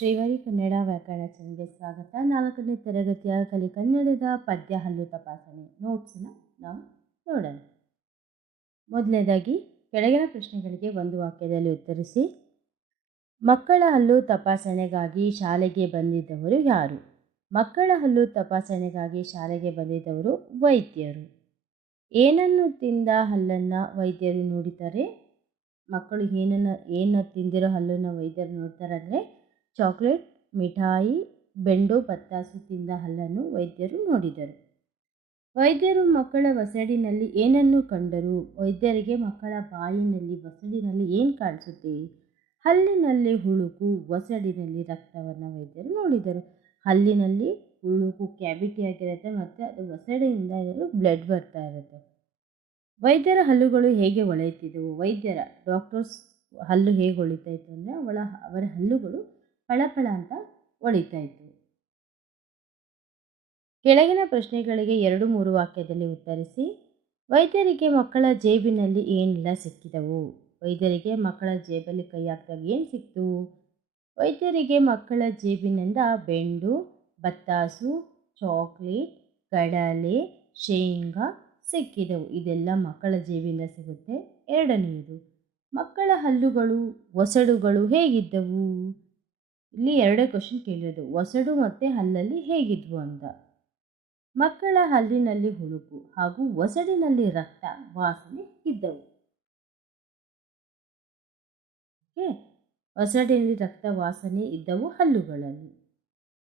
ಶ್ರೀವಾರಿ ಕನ್ನಡ ವ್ಯಾಕರಣ ಚಾನಲ್ಗೆ ಸ್ವಾಗತ. 4ನೇ ತರಗತಿಯ ಕಲಿ ಕನ್ನಡದ ಪದ್ಯ ಹಲ್ಲು ತಪಾಸಣೆ ನೋಟ್ಸನ್ನು ನಾವು ನೋಡೋಣ. ಮೊದಲನೇದಾಗಿ ಕೆಳಗಿನ ಪ್ರಶ್ನೆಗಳಿಗೆ ಒಂದು ವಾಕ್ಯದಲ್ಲಿ ಉತ್ತರಿಸಿ. ಮಕ್ಕಳ ಹಲ್ಲು ತಪಾಸಣೆಗಾಗಿ ಶಾಲೆಗೆ ಬಂದಿದ್ದವರು ಯಾರು? ಮಕ್ಕಳ ಹಲ್ಲು ತಪಾಸಣೆಗಾಗಿ ಶಾಲೆಗೆ ಬಂದಿದ್ದವರು ವೈದ್ಯರು. ಏನನ್ನು ತಿಂದ ಹಲ್ಲನ್ನು ವೈದ್ಯರು ನೋಡಿದ್ದಾರೆ? ಮಕ್ಕಳು ಏನು ತಿಂದಿರೋ ಹಲ್ಲನ್ನು ವೈದ್ಯರು ನೋಡ್ತಾರೆ ಅಂದರೆ ಚಾಕ್ಲೇಟ್, ಮಿಠಾಯಿ, ಬೆಂಡು, ಬತ್ತಾಸು ತಿಂದ ಹಲ್ಲನ್ನು ವೈದ್ಯರು ನೋಡಿದರು. ವೈದ್ಯರು ಮಕ್ಕಳ ವಸಡಿನಲ್ಲಿ ಏನನ್ನು ಕಂಡರು? ವೈದ್ಯರಿಗೆ ಮಕ್ಕಳ ಬಾಯಿನಲ್ಲಿ ವಸಡಿನಲ್ಲಿ ಏನು ಕಾಣಿಸುತ್ತೆ? ಹಲ್ಲಿನಲ್ಲಿ ಹುಳುಕು, ವಸಡಿನಲ್ಲಿ ರಕ್ತವನ್ನು ವೈದ್ಯರು ನೋಡಿದರು. ಹಲ್ಲಿನಲ್ಲಿ ಹುಳುಕು ಕ್ಯಾವಿಟಿ ಆಗಿರುತ್ತೆ ಮತ್ತು ಅದು ವಸಡಿಯಿಂದ ಬ್ಲಡ್ ಬರ್ತಾ ಇರುತ್ತೆ. ವೈದ್ಯರ ಹಲ್ಲುಗಳು ಹೇಗೆ ಹೊಳೆಯುತ್ತಿದ್ದವು? ಡಾಕ್ಟರ್ಸ್ ಹಲ್ಲು ಹೇಗೆ ಹೊಳಿತಾ ಇತ್ತು ಅಂದರೆ ಅವರ ಹಲ್ಲುಗಳು ಫಳಫಳ ಅಂತ ಹೊಳಿತಾ ಇತ್ತು. ಕೆಳಗಿನ ಪ್ರಶ್ನೆಗಳಿಗೆ 2-3 ವಾಕ್ಯದಲ್ಲಿ ಉತ್ತರಿಸಿ. ವೈದ್ಯರಿಗೆ ಮಕ್ಕಳ ಜೇಬಿನಲ್ಲಿ ಏನೆಲ್ಲ ಸಿಕ್ಕಿದವು? ವೈದ್ಯರಿಗೆ ಮಕ್ಕಳ ಜೇಬಲ್ಲಿ ಕೈ ಹಾಕಿದಾಗ ಏನು ಸಿಕ್ತು? ವೈದ್ಯರಿಗೆ ಮಕ್ಕಳ ಜೇಬಿನಿಂದ ಬೆಂಡು, ಬತ್ತಾಸು, ಚಾಕ್ಲೇಟ್, ಕಡಲೆ, ಶೇಂಗಾ ಸಿಕ್ಕಿದವು. ಇದೆಲ್ಲ ಮಕ್ಕಳ ಜೇಬಿಂದ ಸಿಗುತ್ತೆ. 2ನೇದು, ಮಕ್ಕಳ ಹಲ್ಲುಗಳು, ವಸಡುಗಳು ಹೇಗಿದ್ದವು? ಇಲ್ಲಿ 2 ಕ್ವಶನ್ ಕೇಳಿರೋದು, ವಸಡು ಮತ್ತು ಹಲ್ಲಲ್ಲಿ ಹೇಗಿದ್ವು ಅಂತ. ಮಕ್ಕಳ ಹಲ್ಲಿನಲ್ಲಿ ಹುಳುಕು ಹಾಗೂ ವಸಡಿನಲ್ಲಿ ರಕ್ತ ವಾಸನೆ ಇದ್ದವು. ವಸಡಿನಲ್ಲಿ ರಕ್ತ ವಾಸನೆ ಇದ್ದವು ಹಲ್ಲುಗಳಲ್ಲಿ.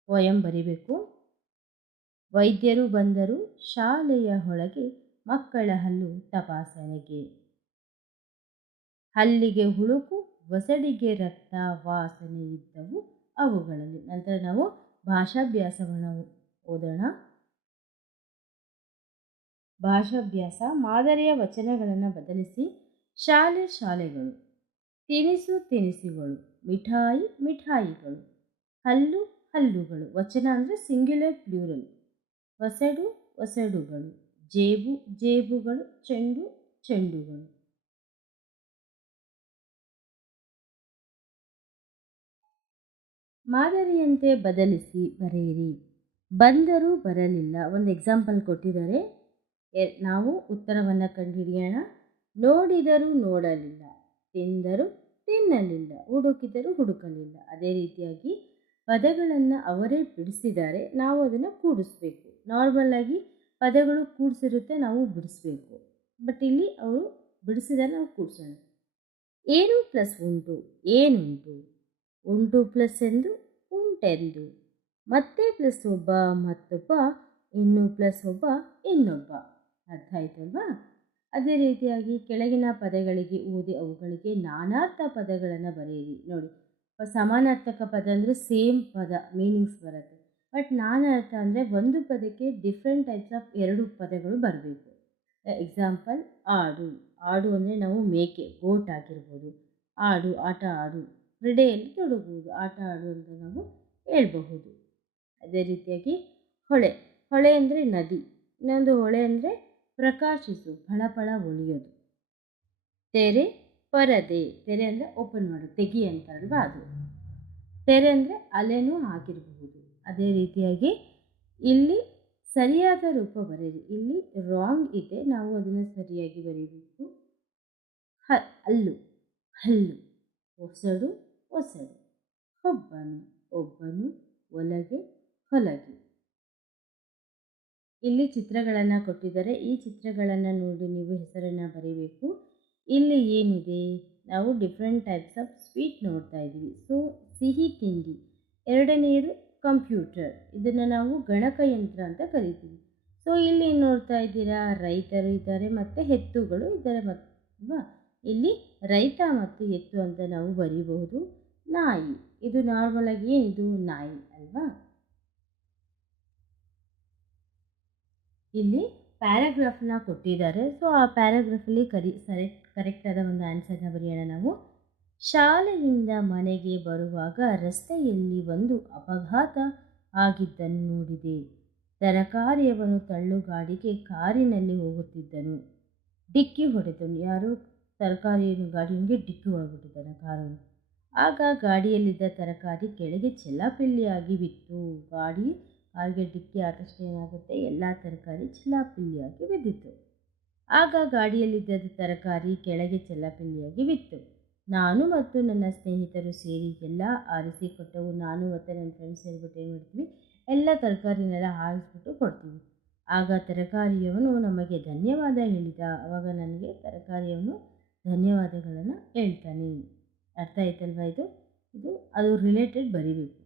ಪೋಯಂ ಬರಿಬೇಕು. ವೈದ್ಯರು ಬಂದರು ಶಾಲೆಯ ಒಳಗೆ ಮಕ್ಕಳ ಹಲ್ಲು ತಪಾಸಣೆಗೆ. ಹಲ್ಲಿಗೆ ಹುಳುಕು, ವಸಡಿಗೆ ರಕ್ತ ವಾಸನೆ ಇದ್ದವು ಅವುಗಳಲ್ಲಿ. ನಂತರ ನಾವು ಭಾಷಾಭ್ಯಾಸವನ್ನು ಓದೋಣ. ಭಾಷಾಭ್ಯಾಸ. ಮಾದರಿಯ ವಚನಗಳನ್ನು ಬದಲಿಸಿ. ಶಾಲೆಗಳು, ತಿನಿಸುಗಳು, ಮಿಠಾಯಿಗಳು, ಹಲ್ಲುಗಳು. ವಚನ ಅಂದರೆ ಸಿಂಗ್ಯುಲರ್ ಪ್ಲೂರಲ್. ವಸಡುಗಳು, ಜೇಬುಗಳು, ಚೆಂಡುಗಳು. ಮಾದರಿಯಂತೆ ಬದಲಿಸಿ ಬರೆಯಿರಿ. ಬಂದರು, ಬರಲಿಲ್ಲ. ಒಂದು ಎಕ್ಸಾಂಪಲ್ ಕೊಟ್ಟಿದ್ದಾರೆ, ನಾವು ಉತ್ತರವನ್ನು ಕಂಡುಹಿಡಿಯೋಣ. ನೋಡಿದರು, ನೋಡಲಿಲ್ಲ. ತಿಂದರು, ತಿನ್ನಲಿಲ್ಲ. ಹುಡುಕಿದರು, ಹುಡುಕಲಿಲ್ಲ. ಅದೇ ರೀತಿಯಾಗಿ ಪದಗಳನ್ನು ಅವರೇ ಬಿಡಿಸಿದ್ದಾರೆ, ನಾವು ಅದನ್ನು ಕೂಡಿಸ್ಬೇಕು. ನಾರ್ಮಲ್ ಆಗಿ ಪದಗಳು ಕೂಡಿಸಿರುತ್ತೆ, ನಾವು ಬಿಡಿಸ್ಬೇಕು. ಬಟ್ ಇಲ್ಲಿ ಅವರು ಬಿಡಿಸಿದರೆ ನಾವು ಕೂಡಿಸೋಣ. ಏನು ಪ್ಲಸ್ ಉಂಟು, ಏನುಂಟು. ಉಂಟು ಪ್ಲಸ್ ಎಂದು, ಉಂಟೆಂದು. ಮತ್ತೆ ಪ್ಲಸ್ ಒಬ್ಬ, ಮತ್ತೊಬ್ಬ. ಇನ್ನು ಪ್ಲಸ್ ಒಬ್ಬ, ಇನ್ನೊಬ್ಬ. ಅರ್ಥ ಆಯ್ತಲ್ವಾ? ಅದೇ ರೀತಿಯಾಗಿ ಕೆಳಗಿನ ಪದಗಳಿಗೆ ಓದಿ ಅವುಗಳಿಗೆ ನಾನಾರ್ಥ ಪದಗಳನ್ನು ಬರೆಯಿರಿ. ನೋಡಿ, ಸಮಾನಾರ್ಥಕ ಪದ ಅಂದರೆ ಸೇಮ್ ಪದ ಮೀನಿಂಗ್ಸ್ ಬರುತ್ತೆ. ಬಟ್ ನಾನಾರ್ಥ ಅಂದರೆ ಒಂದು ಪದಕ್ಕೆ ಡಿಫ್ರೆಂಟ್ ಟೈಪ್ಸ್ ಆಫ್ 2 ಪದಗಳು ಬರಬೇಕು. ಎಕ್ಸಾಂಪಲ್, ಆಡು ಅಂದರೆ ನಾವು ಮೇಕೆ, ಗೋಟ್ ಆಗಿರ್ಬೋದು. ಆಡು, ಆಟ ಆಡು. ಕ್ರೀಡೆಯಲ್ಲಿ ತೊಡಗುವುದು, ಆಟ ಆಡು ಅಂತ ನಾವು ಹೇಳ್ಬಹುದು. ಅದೇ ರೀತಿಯಾಗಿ ಹೊಳೆ ಅಂದರೆ ನದಿ. ಇನ್ನೊಂದು ಹೊಳೆ ಅಂದರೆ ಪ್ರಕಾಶಿಸು, ಫಳಫಳ ಹೊಳೆಯೋದು. ಪರದೆ ಅಂದರೆ ಓಪನ್ ಮಾಡು, ತೆಗಿ ಅಂತಾರಲ್ವಾ ಅದು. ತೆರೆ ಅಂದರೆ ಅಲೆನೂ ಆಗಿರಬಹುದು. ಅದೇ ರೀತಿಯಾಗಿ ಇಲ್ಲಿ ಸರಿಯಾದ ರೂಪ ಬರೆಯಿರಿ. ಇಲ್ಲಿ ರಾಂಗ್ ಇದೆ, ನಾವು ಅದನ್ನು ಸರಿಯಾಗಿ ಬರೀಬೇಕು. ಹಲ್ಲು, ಹೊಸಡು, ಒಬ್ಬನು, ಹೊಲಗೆ. ಇಲ್ಲಿ ಚಿತ್ರಗಳನ್ನು ಕೊಟ್ಟಿದ್ದಾರೆ. ಈ ಚಿತ್ರಗಳನ್ನು ನೋಡಿ ನೀವು ಹೆಸರನ್ನು ಬರೀಬೇಕು. ಇಲ್ಲಿ ಏನಿದೆ, ನಾವು ಡಿಫ್ರೆಂಟ್ ಟೈಪ್ಸ್ ಆಫ್ ಸ್ವೀಟ್ ನೋಡ್ತಾ ಇದ್ದೀವಿ. ಸೊ ಸಿಹಿ ತಿಂಡಿ. 2ನೇದು ಕಂಪ್ಯೂಟರ್, ಇದನ್ನು ನಾವು ಗಣಕಯಂತ್ರ ಅಂತ ಕರಿತೀವಿ. ಸೊ ಇಲ್ಲಿ ನೋಡ್ತಾ ಇದ್ದೀರಾ, ರೈತರು ಇದ್ದಾರೆ ಮತ್ತು ಎತ್ತುಗಳು ಇದ್ದಾರೆ ಅಲ್ವಾ. ಇಲ್ಲಿ ರೈತ ಮತ್ತು ಎತ್ತು ಅಂತ ನಾವು ಬರೀಬಹುದು. ನಾಯಿ, ಇದು ನಾರ್ಮಲ್ ಆಗಿ ಏನಿದು ನಾಯಿ ಅಲ್ವಾ. ಇಲ್ಲಿ ಪ್ಯಾರಾಗ್ರಾಫ್ನ ಕೊಟ್ಟಿದ್ದಾರೆ. ಸೊ ಆ ಪ್ಯಾರಾಗ್ರಾಫಲ್ಲಿ ಕರೆಕ್ಟಾದ ಒಂದು ಆನ್ಸರ್ನ ಬರೆಯೋಣ ನಾವು. ಶಾಲೆಯಿಂದ ಮನೆಗೆ ಬರುವಾಗ ರಸ್ತೆಯಲ್ಲಿ ಒಂದು ಅಪಘಾತ ಆಗಿದ್ದನ್ನು ನೋಡಿದೆ. ತರಕಾರಿಯವನು ತಳ್ಳುಗಾಡಿಗೆ ಕಾರಿನಲ್ಲಿ ಹೋಗುತ್ತಿದ್ದನು. ಡಿಕ್ಕಿ ಹೊಡೆದನು. ಯಾರು? ತರಕಾರಿ ಗಾಡಿಗೆ ಡಿಕ್ಕಿ ಹೊಡೆದ್ಬಿಟ್ಟಿದ್ದಾನೆ ಕಾರನ್ನು. ಆಗ ಗಾಡಿಯಲ್ಲಿದ್ದ ತರಕಾರಿ ಕೆಳಗೆ ಚೆಲ್ಲಾಪಿಲ್ಲಿಯಾಗಿ ಬಿತ್ತು. ಕಾರ್ಗೆ ಡಿಕ್ಕಿ ಆದ ತಕ್ಷಣ ಏನಾಗುತ್ತೆ, ಎಲ್ಲ ತರಕಾರಿ ಚೆಲ್ಲಾಪಿಲ್ಲಿಯಾಗಿ ಬಿದ್ದಿತ್ತು. ಆಗ ಗಾಡಿಯಲ್ಲಿದ್ದ ತರಕಾರಿ ಕೆಳಗೆ ಚೆಲ್ಲಾಪಿಲ್ಲಿಯಾಗಿ ಬಿತ್ತು. ನಾನು ಮತ್ತು ನನ್ನ ಸ್ನೇಹಿತರು ಸೇರಿ ಎಲ್ಲ ಆರಿಸಿಕೊಟ್ಟವು. ನಾನು ಮತ್ತು ನನ್ನ ಫ್ರೆಂಡ್ಸ್ ಸೇರಿಬಿಟ್ಟು ಏನು ಮಾಡ್ತೀವಿ, ಎಲ್ಲ ತರಕಾರಿನೆಲ್ಲ ಆರಿಸ್ಬಿಟ್ಟು ಕೊಡ್ತೀವಿ. ಆಗ ತರಕಾರಿಯವನು ನಮಗೆ ಧನ್ಯವಾದ ಹೇಳಿದ. ಆವಾಗ ನನಗೆ ತರಕಾರಿಯವನು ಧನ್ಯವಾದಗಳನ್ನು ಹೇಳ್ತಾನೆ. ಅರ್ಥ ಆಯ್ತಲ್ವಾ? ಅದು ರಿಲೇಟೆಡ್ ಬರೀಬೇಕು.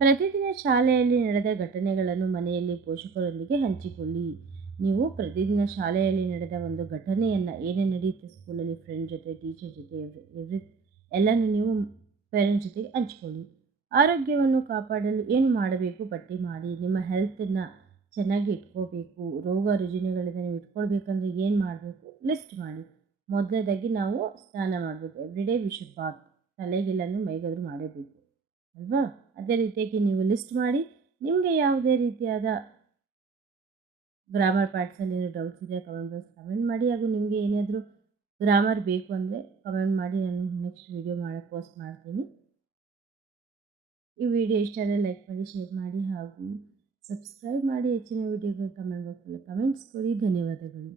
ಪ್ರತಿದಿನ ಶಾಲೆಯಲ್ಲಿ ನಡೆದ ಘಟನೆಗಳನ್ನು ಮನೆಯಲ್ಲಿ ಪೋಷಕರೊಂದಿಗೆ ಹಂಚಿಕೊಳ್ಳಿ. ನೀವು ಪ್ರತಿದಿನ ಶಾಲೆಯಲ್ಲಿ ನಡೆದ ಒಂದು ಘಟನೆಯನ್ನು, ಏನೇ ನಡೆಯುತ್ತೆ ಸ್ಕೂಲಲ್ಲಿ, ಫ್ರೆಂಡ್ ಜೊತೆ, ಟೀಚರ್ ಜೊತೆ, ಎಲ್ಲನೂ ನೀವು ಪೇರೆಂಟ್ಸ್ ಜೊತೆಗೆ ಹಂಚ್ಕೊಳ್ಳಿ. ಆರೋಗ್ಯವನ್ನು ಕಾಪಾಡಲು ಏನು ಮಾಡಬೇಕು ಪಟ್ಟಿ ಮಾಡಿ. ನಿಮ್ಮ ಹೆಲ್ತನ್ನು ಚೆನ್ನಾಗಿ ಇಟ್ಕೋಬೇಕು, ರೋಗ ರುಜಿನಗಳಿಂದ ನೀವು ಇಟ್ಕೊಳ್ಬೇಕಂದ್ರೆ ಏನು ಮಾಡಬೇಕು ಲಿಸ್ಟ್ ಮಾಡಿ. ಮೊದಲನೇದಾಗಿ ನಾವು ಸ್ನಾನ ಮಾಡಬೇಕು. Everyday we should bath. ತಲೆಗೆಲ್ಲನೂ ಮೈಗಾದರೂ ಮಾಡಬೇಕು ಅಲ್ವಾ? ಅದೇ ರೀತಿಯಾಗಿ ನೀವು ಲಿಸ್ಟ್ ಮಾಡಿ. ನಿಮಗೆ ಯಾವುದೇ ರೀತಿಯಾದ ಗ್ರಾಮರ್ ಪಾರ್ಟ್ಸಲ್ಲಿ ಏನೋ ಡೌಟ್ಸ್ ಇದೆ ಕಮೆಂಟ್ ಮಾಡಿ. ಹಾಗೂ ನಿಮಗೆ ಏನಾದರೂ ಗ್ರಾಮರ್ ಬೇಕು ಅಂದರೆ ಕಮೆಂಟ್ ಮಾಡಿ, ನಾನು ನೆಕ್ಸ್ಟ್ ವೀಡಿಯೋ ಪೋಸ್ಟ್ ಮಾಡ್ತೀನಿ. ಈ ವಿಡಿಯೋ ಇಷ್ಟ ಆದರೆ ಲೈಕ್ ಮಾಡಿ, ಶೇರ್ ಮಾಡಿ ಹಾಗೂ ಸಬ್ಸ್ಕ್ರೈಬ್ ಮಾಡಿ. ಹೆಚ್ಚಿನ ವಿಡಿಯೋಗಳು ಕಮೆಂಟ್ ಬಾಕ್ಸಲ್ಲಿ ಕಮೆಂಟ್ಸ್ ಕೊಡಿ. ಧನ್ಯವಾದಗಳು.